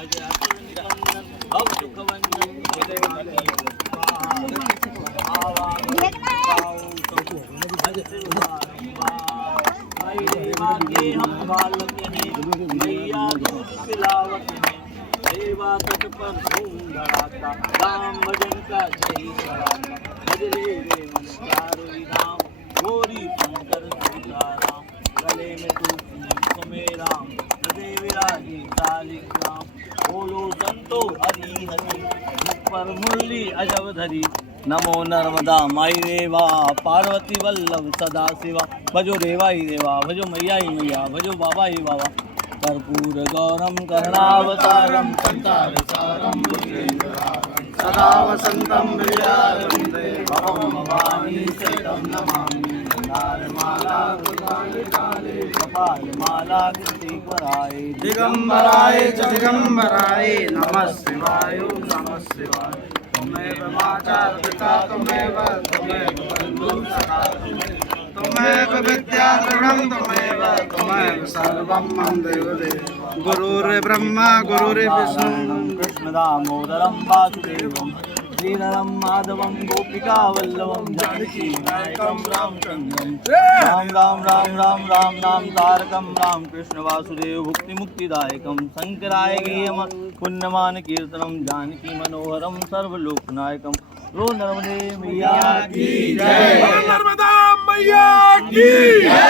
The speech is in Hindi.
अजय असुर निकंदन भव सुख वंदन के हम बालक हैं मैया दूध पिलावत हैं सेवा तट पर धूम धड़ाका राम भजन का जय सराका भजले रे मन चारों धाम गोरी शंकर सीताराम गले में तुलसी सुमेरा हृदय विराजी शालिग्राम बोलो संतो हरि हरि मुख पर मुरली अजब धरी नमो नर्मदा माई देवा पार्वती वल्लभ सदा शिवा भजो देवा ही देवा भजो मैया ही मैया भजो बाबा ही बाबा कर्पूर गौरम करुणावतारम संसारसारम सदा वसंतम विद्यावन्दे भवं भवानी सहितं नमामि नारमाला काले कपालमाला कृतिकराय दिगंबराय च दिगंबराय नमः शिवाय नमः शिवाय त्वमेव माता पिता त्वमेव बन्धुः सखा त्वमेव विद्याधरणं त्वमेव सर्वं मम देवदेव गुरुर्ब्रह्मा गुरुर्विष्णु कृष्णदामोदरं वासुदेवं श्रीधरं माधवं गोपिकावल्लभं जानकी नायकं रामचन्द्रं राम राम राम राम राम नाम तारकं राम कृष्ण वासुदेव भुक्ति मुक्तिदायकं शंकराय गेयम पुण्यमान कीर्तनं जानकी मनोहरं सर्वलोकनायकं रो नर्मदे मैया की जय नर्मदा मैया की जय।